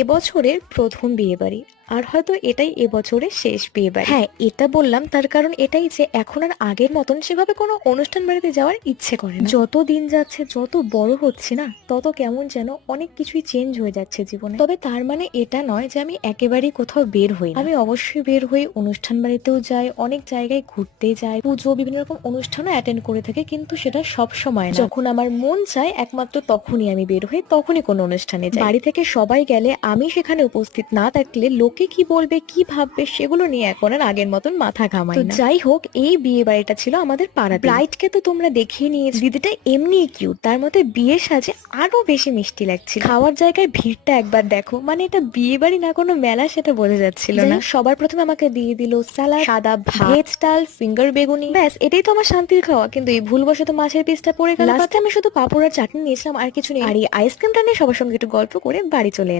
এবছরের প্রথম বিয়ে বাড়ি, আর হয়তো এটাই এবছরের শেষ বিয়ে বাড়ি। হ্যাঁ, এটা বললাম তার কারণ এটাই যে এখন আর আগের মতন সেভাবে কোনো অনুষ্ঠান বাড়িতে যাওয়ার ইচ্ছে করে না। যত দিন যাচ্ছে, যত বড় হচ্ছে না, তত কেমন যেন অনেক কিছুই চেঞ্জ হয়ে যাচ্ছে জীবনে। তবে তার মানে এটা নয় যে আমি একেবারেই কোথাও বের হই না। আমি অবশ্যই বের হই, অনুষ্ঠান বাড়িতেও যাই, অনেক জায়গায় ঘুরতে যাই, পুজো, বিভিন্ন রকম অনুষ্ঠানও অ্যাটেন্ড করে থাকি, কিন্তু সেটা সব সময় না। যখন আমার মন চায় একমাত্র তখনই আমি বের হই, তখনই কোনো অনুষ্ঠানে যাই। বাড়ি থেকে সবাই গেলে আমি সেখানে উপস্থিত না থাকলে লোকে কি বলবে, কি ভাববে, সেগুলো নিয়ে এখন আর আগের মতন মাথা ঘামাই না। তো যাই হোক, এই বিয়ে বাড়িটা ছিল আমাদের পাড়া। ব্রাইডকে তো তোমরা দেখিয়ে নিয়েছো, দিদিটা এমনি কিউট, তার মধ্যে বিয়ে সাজে আরো বেশি মিষ্টি লাগছিল। খাওয়ার জায়গায় ভিড়টা একবার দেখো, মানে এটা বিয়ে বাড়ি না কোনো মেলা সেটা বোঝা যাচ্ছিল না। সবার প্রথমে আমাকে দিয়ে দিল স্যালাড, সাদা ভাত, ভেজ ডাল, ফিঙ্গার বেগুনি, ব্যাস এটাই তো আমার শান্তির খাওয়া। কিন্তু এই ভুলবশত মাছের পিসটা পড়ে গেল। লাস্টে আমি শুধু পাঁপড় আর চাটনি নিয়েছিলাম, আর কিছু নেই। আর এই আইসক্রিমটা নিয়ে সবার সঙ্গে একটু গল্প করে বাড়ি চলে এলাম।